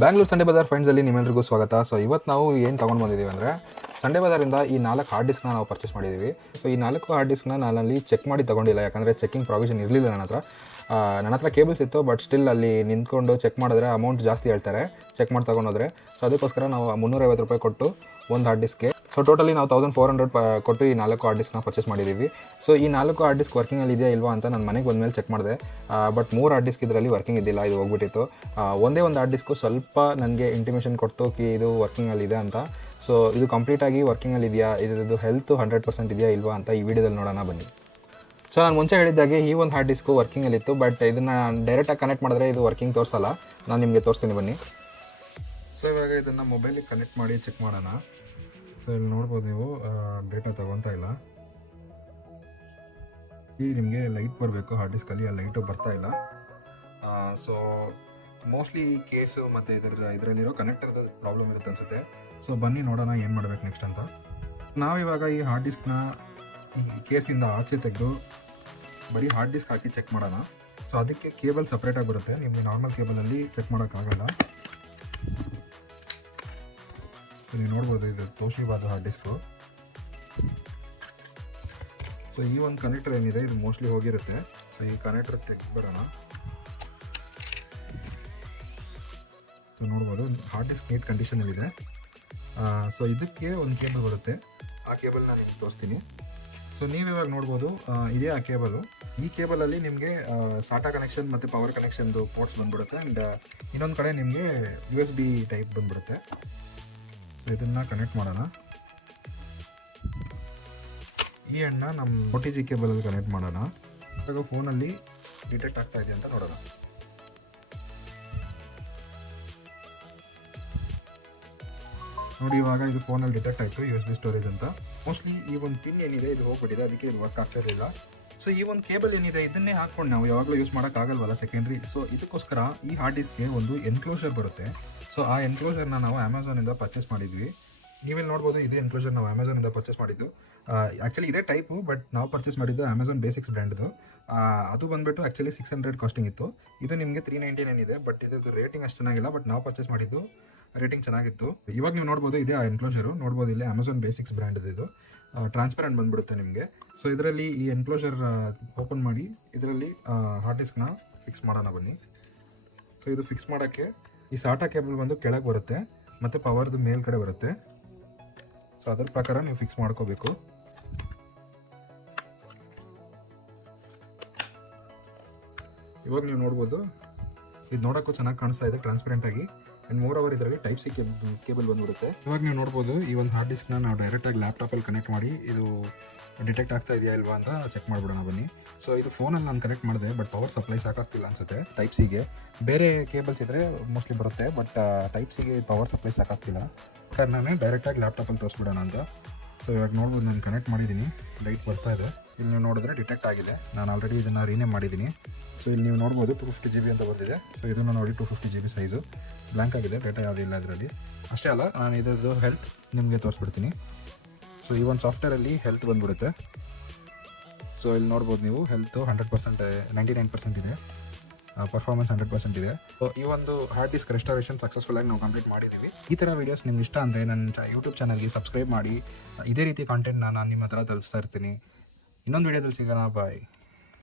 Bangalore Sunday Bazaar ಫ್ರೆಂಡ್ಸಲ್ಲಿ ನಿಮ್ಮೆಲ್ಲರಿಗೂ ಸ್ವಾಗತ. So ಇವತ್ತು ನಾವು ಏನು ತೊಗೊಂಡು ಬಂದಿದ್ದೀವಿ ಅಂದರೆ ಸಂಡೇ ಬಜಾರಿಂದ ಈ 4 ಹಾರ್ಡ್ ಡಿಸ್ಕ್ನ ನಾವು ಪರ್ಚೇಸ್ ಮಾಡಿದ್ದೀವಿ. ಸೊ ಈ 4 ಹಾರ್ಡ್ ಡಿಸ್ಕ್ನ ನಾನಲ್ಲಿ ಚೆಕ್ ಮಾಡಿ ತೊಗೊಂಡಿಲ್ಲ, ಯಾಕಂದರೆ ಚೆಕಿಂಗ್ ಪ್ರಾವಿಷನ್ ಇರಲಿಲ್ಲ ನನ್ನ ಹತ್ರ ಕೇಬಲ್ಸ್ ಇತ್ತು. ಬಟ್ ಸ್ಟಿಲ್ ಅಲ್ಲಿ ನಿಂತ್ಕೊಂಡು ಚೆಕ್ ಮಾಡಿದ್ರೆ ಅಮೌಂಟ್ ಜಾಸ್ತಿ ಹೇಳ್ತಾರೆ ಚೆಕ್ ಮಾಡಿ ತೊಗೊಂಡೋದ್ರೆ. ಸೊ ಅದಕ್ಕೋಸ್ಕರ ನಾವು 350 ರೂಪಾಯಿ ಕೊಟ್ಟು ಒಂದು ಹಾರ್ಡ್ ಡಿಸ್ಕ್ಗೆ, ಸೊ ಟೋಟಲಿ ನಾವು 1400 ಕೊಟ್ಟು ಈ 4 ಹಾರ್ಡ್ ಡಿಸ್ಕ್ನ ಪರ್ಚೇಸ್ ಮಾಡಿದ್ದೀವಿ. ಸೊ ಈ 4 ಹಾರ್ಡ್ ಡಿಸ್ಕ್ ವರ್ಕಿಂಗಲ್ಲಿ ಇದೆಯಾ ಇಲ್ವಾ ಅಂತ ನಾನು ಮನೆಗೆ ಬಂದಮೇಲೆ ಚೆಕ್ ಮಾಡಿದೆ. ಬಟ್ 3 ಹಾರ್ಡ್ ಡಿಸ್ಕ್ ಇದರಲ್ಲಿ ವರ್ಕಿಂಗ್ ಇದ್ದಿಲ್ಲ, ಇದು ಹೋಗ್ಬಿಟ್ಟಿತ್ತು. ಒಂದೇ ಒಂದು ಹಾರ್ಡ್ ಡಿಸ್ಕು ಸ್ವಲ್ಪ ನನಗೆ ಇಂಟಿಮೇಷನ್ ಕೊಡ್ತು ಇದು ವರ್ಕಿಂಗಲ್ಲಿದೆ ಅಂತ. ಸೊ ಇದು ಕಂಪ್ಲೀಟಾಗಿ ವರ್ಕಿಂಗಲ್ಲಿ ಇದೆಯಾ, ಇದ್ರದ್ದು ಹೆಲ್ತ್ 100% ಇದೆಯಾ ಇಲ್ವಾ ಅಂತ ಈ ವಿಡಿಯೋದಲ್ಲಿ ನೋಡೋಣ ಬನ್ನಿ. ಸೊ ನಾನು ಮುಂಚೆ ಹೇಳಿದ್ದಾಗೆ ಈ ಒಂದು ಹಾರ್ಡ್ ಡಿಸ್ಕು ವರ್ಕಿಂಗಲ್ಲಿತ್ತು, ಬಟ್ ಇದನ್ನು ಡೈರೆಕ್ಟಾಗಿ ಕನೆಕ್ಟ್ ಮಾಡಿದ್ರೆ ಇದು ವರ್ಕಿಂಗ್ ತೋರಿಸಲ್ಲ. ನಾನು ನಿಮಗೆ ತೋರಿಸ್ತೀನಿ ಬನ್ನಿ. ಸೊ ಇವಾಗ ಇದನ್ನು ಮೊಬೈಲಿಗೆ ಕನೆಕ್ಟ್ ಮಾಡಿ ಚೆಕ್ ಮಾಡೋಣ. ಸೊ ಇಲ್ಲಿ ನೋಡ್ಬೋದು ನೀವು ಡೇಟಾ ತೊಗೊತಾ ಇಲ್ಲ. ಈಗ ನಿಮಗೆ ಲೈಟ್ ಬರಬೇಕು ಹಾರ್ಡ್ ಡಿಸ್ಕಲ್ಲಿ, ಆ ಲೈಟು ಬರ್ತಾ ಇಲ್ಲ. ಸೊ ಮೋಸ್ಟ್ಲಿ ಈ ಕೇಸು ಮತ್ತು ಇದರಲ್ಲಿರೋ ಕನೆಕ್ಟರ್ದು ಪ್ರಾಬ್ಲಮ್ ಇರುತ್ತೆ ಅನಿಸುತ್ತೆ. ಸೊ ಬನ್ನಿ ನೋಡೋಣ ಏನು ಮಾಡಬೇಕು ನೆಕ್ಸ್ಟ್ ಅಂತ. ನಾವಿವಾಗ ಈ ಹಾರ್ಡ್ ಡಿಸ್ಕ್ನ ಈ ಕೇಸಿಂದ ಆಚೆ ತೆಗೆದು ಬರೀ ಹಾರ್ಡ್ ಡಿಸ್ಕ್ ಹಾಕಿ ಚೆಕ್ ಮಾಡೋಣ. ಸೊ ಅದಕ್ಕೆ ಕೇಬಲ್ ಸಪ್ರೇಟಾಗಿ ಬರುತ್ತೆ, ನಿಮಗೆ ನಾರ್ಮಲ್ ಕೇಬಲಲ್ಲಿ ಚೆಕ್ ಮಾಡೋಕ್ಕಾಗಲ್ಲ. ನೀವು ನೋಡ್ಬೋದು ಇದು ತೋಷಿಬಾದ ಹಾರ್ಡ್ ಡಿಸ್ಕು. ಸೊ ಈ ಒಂದು ಕನೆಕ್ಟರ್ ಏನಿದೆ ಇದು ಮೋಸ್ಟ್ಲಿ ಹೋಗಿರುತ್ತೆ. ಸೊ ಈ ಕನೆಕ್ಟರ್ ತೆಗೆದು ಬರೋಣ. ಸೊ ನೋಡ್ಬೋದು ಹಾರ್ಡ್ ಡಿಸ್ಕ್ ನೀಟ್ ಕಂಡೀಷನಲ್ಲಿದೆ. ಸೊ ಇದಕ್ಕೆ ಒಂದು ಕೇಬಲ್ ಬರುತ್ತೆ, ಆ ಕೇಬಲ್ ನಾನು ನಿಮಗೆ ತೋರಿಸ್ತೀನಿ. ಸೊ ನೀವು ಇವಾಗ ನೋಡ್ಬೋದು ಇದೇ ಆ ಕೇಬಲು. ಈ ಕೇಬಲಲ್ಲಿ ನಿಮಗೆ ಸಾಟಾ ಕನೆಕ್ಷನ್ ಮತ್ತು ಪವರ್ ಕನೆಕ್ಷನ್ದು ಪೋರ್ಟ್ಸ್ ಬಂದ್ಬಿಡುತ್ತೆ. ಆ್ಯಂಡ್ ಇನ್ನೊಂದು ಕಡೆ ನಿಮಗೆ USB ಟೈಪ್ ಬಂದ್ಬಿಡುತ್ತೆ. ಸೊ ಇದನ್ನು ಕನೆಕ್ಟ್ ಮಾಡೋಣ. ಈ ಎಣ್ಣ ನಮ್ಮ OTG ಕೇಬಲಲ್ಲಿ ಕನೆಕ್ಟ್ ಮಾಡೋಣ. ಇವಾಗ ಫೋನಲ್ಲಿ ಡಿಟೆಕ್ಟ್ ಆಗ್ತಾ ಇದೆ ಅಂತ ನೋಡೋಣ. ನೋಡಿ ಇವಾಗ ಇದು ಫೋನಲ್ಲಿ ಡಿಟೆಕ್ಟ್ ಆಯಿತು USB ಸ್ಟೋರೇಜ್ ಅಂತ. ಮೋಸ್ಟ್ಲಿ ಈ ಒಂದು ಪಿನ್ ಏನಿದೆ ಇದು ಹೋಗ್ಬಿಟ್ಟಿದೆ, ಅದಕ್ಕೆ ಇದು ವರ್ಕ್ ಆಗ್ತಿರಲಿಲ್ಲ. ಸೊ ಈ ಒಂದು ಕೇಬಲ್ ಏನಿದೆ ಇದನ್ನೇ ಹಾಕ್ಕೊಂಡು ನಾವು ಯಾವಾಗಲೂ ಯೂಸ್ ಮಾಡೋಕ್ಕಾಗಲ್ವಲ್ಲ ಸೆಕೆಂಡ್ರಿ. ಸೊ ಇದಕ್ಕೋಸ್ಕರ ಈ ಹಾರ್ಡ್ ಡಿಸ್ಕ್ಗೆ ಒಂದು ಎನ್ಕ್ಲೋಷರ್ ಬರುತ್ತೆ. ಸೊ ಆ ಎನ್ಕ್ಲೋಷರ್ನ ನಾವು ಅಮೆಝಾನಿಂದ ಪರ್ಚೇಸ್ ಮಾಡಿದ್ವಿ. ನೀವೆಲ್ಲಿ ನೋಡ್ಬೋದು ಇದೇ ಎನ್ಕ್ಲೋಷರ್ ನಾವು ಅಮೆಝಾನಿಂದ ಪರ್ಚೇಸ್ ಮಾಡಿದ್ದು. ಆ್ಯಕ್ಚುಲಿ ಇದೇ ಟೈಪು, ಬಟ್ ನಾವು ಪರ್ಚೇಸ್ ಮಾಡಿದ್ದು ಅಮೆಝಾನ್ ಬೇಸಿಕ್ಸ್ ಬ್ರ್ಯಾಂಡ್ದು. ಅದು ಬಂದುಬಿಟ್ಟು ಆ್ಯಕ್ಚುಲಿ 600 ಕಾಸ್ಟಿಂಗ್ ಇತ್ತು. ಇದು ನಿಮಗೆ 399 ಇದೆ. ಬಟ್ ಇದ್ರದ್ದು ರೇಟಿಂಗ್ ಅಷ್ಟು ಚೆನ್ನಾಗಿಲ್ಲ, ಬಟ್ ನಾವು ಪರ್ಚೇಸ್ ಮಾಡಿದ್ದು ರೇಟಿಂಗ್ ಚೆನ್ನಾಗಿತ್ತು. ಇವಾಗ ನೀವು ನೋಡ್ಬೋದು ಇದೇ ಆ ಎನ್ಕ್ಲೋಷರು, ನೋಡ್ಬೋದು ಇಲ್ಲಿ ಅಮೆಝಾನ್ ಬೇಸಿಕ್ಸ್ ಬ್ರ್ಯಾಂಡ್ ಇದು. ಟ್ರಾನ್ಸ್ಪರೆಂಟ್ ಬಂದುಬಿಡುತ್ತೆ ನಿಮಗೆ. ಸೊ ಇದರಲ್ಲಿ ಈ ಎನ್ಕ್ಲೋಷರ್ ಓಪನ್ ಮಾಡಿ ಇದರಲ್ಲಿ ಹಾರ್ಡ್ ಡಿಸ್ಕ್ನ ಫಿಕ್ಸ್ ಮಾಡೋಣ ಬನ್ನಿ. ಸೊ ಇದು ಫಿಕ್ಸ್ ಮಾಡೋಕ್ಕೆ ಈ ಸಾಟಾ ಕೇಬಲ್ ಬಂದು ಕೆಳಗೆ ಬರುತ್ತೆ ಮತ್ತು ಪವರ್ದು ಮೇಲ್ಗಡೆ ಬರುತ್ತೆ. ಸೊ ಅದರ ಪ್ರಕಾರ ನೀವು ಫಿಕ್ಸ್ ಮಾಡ್ಕೋಬೇಕು. ಇವಾಗ ನೀವು ನೋಡ್ಬೋದು ಇದು ನೋಡೋಕ್ಕೂ ಚೆನ್ನಾಗಿ ಕಾಣಿಸ್ತಾ ಇದೆ ಟ್ರಾನ್ಸ್ಪರೆಂಟಾಗಿ. ಆ್ಯಂಡ್ ಮೋರ್ ಓವರ್ ಇದರಲ್ಲಿ ಟೈಪ್ ಸಿ ಕೇಬಲ್ ಬಂದ್ಬಿಡುತ್ತೆ. ಇವಾಗ ನೀವು ನೋಡ್ಬೋದು ಈ ಒಂದು ಹಾರ್ಡ್ ಡಿಸ್ಕ್ನ ನಾವು ಡೈರೆಕ್ಟಾಗಿ ಲ್ಯಾಪ್ಟಾಪಲ್ಲಿ ಕನೆಕ್ಟ್ ಮಾಡಿ ಇದು ಡಿಟೆಕ್ಟ್ ಆಗ್ತಾ ಇದೆಯಾ ಇಲ್ವಾ ಅಂತ ಚೆಕ್ ಮಾಡಿಬಿಡೋಣ ಬನ್ನಿ. ಸೊ ಇದು ಫೋನಲ್ಲಿ ನಾನು ಕನೆಕ್ಟ್ ಮಾಡಿದೆ, ಬಟ್ ಪವರ್ ಸಪ್ಲೈ ಸಾಕಾಗ್ತಿಲ್ಲ ಅನಿಸುತ್ತೆ ಟೈಪ್ ಸಿಗೆ. ಬೇರೆ ಕೇಬಲ್ಸ್ ಇದ್ದರೆ ಮೋಸ್ಟ್ಲಿ ಬರುತ್ತೆ, ಬಟ್ ಟೈಪ್ ಸಿಗೆ ಪವರ್ ಸಪ್ಲೈ ಸಾಕಾಗ್ತಿಲ್ಲ. ಕಾರಣನೇ ಡೈರೆಕ್ಟಾಗಿ ಲ್ಯಾಪ್ಟಾಪಲ್ಲಿ ತೋರಿಸ್ಬಿಡೋಣ ಅಂತ. ಸೊ ಇವಾಗ ನೋಡ್ಬೋದು ನಾನು ಕನೆಕ್ಟ್ ಮಾಡಿದ್ದೀನಿ, ಲೈಟ್ ಬರ್ತಾ ಇದೆ. ಇಲ್ಲಿ ನೀವು ನೋಡಿದ್ರೆ ಡಿಟೆಕ್ಟ್ ಆಗಿದೆ. ನಾನು ಆಲ್ರೆಡಿ ಇದನ್ನು ರೀನೇಮ್ ಮಾಡಿದ್ದೀನಿ. ಸೊ ಇಲ್ಲಿ ನೀವು ನೋಡ್ಬೋದು 250 GB ಅಂತ ಬರ್ತಿದೆ. ಸೊ ಇದನ್ನು ನೋಡಿ 250 GB ಸೈಜು, ಬ್ಲ್ಯಾಂಕ್ ಆಗಿದೆ, ಡೇಟಾ ಯಾವುದಿಲ್ಲ ಇದರಲ್ಲಿ. ಅಷ್ಟೇ ಅಲ್ಲ, ನಾನು ಇದರದ್ದು ಹೆಲ್ತ್ ನಿಮಗೆ ತೋರಿಸ್ಬಿಡ್ತೀನಿ. ಸೊ ಈ ಒಂದು ಸಾಫ್ಟ್ವೇರಲ್ಲಿ ಹೆಲ್ತ್ ಬಂದುಬಿಡುತ್ತೆ. ಸೊ ಇಲ್ಲಿ ನೋಡ್ಬೋದು ನೀವು ಹೆಲ್ತು 100%, 99% ಇದೆ, ಪರ್ಫಾರ್ಮೆನ್ಸ್ 100% ಇದೆ. ಸೊ ಈ ಒಂದು ಹಾರ್ಡ್ ಡಿಸ್ಕ್ ರೆಸ್ಟೋರೇಷನ್ ಸಕ್ಸಸ್ಫುಲ್ಲಾಗಿ ನಾವು ಕಂಪ್ಲೀಟ್ ಮಾಡಿದ್ದೀವಿ. ಈ ಥರ ವೀಡಿಯೋಸ್ ನಿಮ್ಗೆ ಇಷ್ಟ ಅಂದರೆ ನನ್ನ ಯೂಟ್ಯೂಬ್ ಚಾನಲ್ಗೆ ಸಬ್ಸ್ಕ್ರೈಬ್ ಮಾಡಿ. ಇದೇ ರೀತಿ ಕಾಂಟೆಂಟ್ನ ನಾನು ನಿಮ್ಮ ಹತ್ರ ತಲುಪಿಸ್ತಾ ಇರ್ತೀನಿ. ಇನ್ನೊಂದು ವೀಡಿಯೋದಲ್ಲಿ ಸಿಗೋಣ, ಬಾಯ್.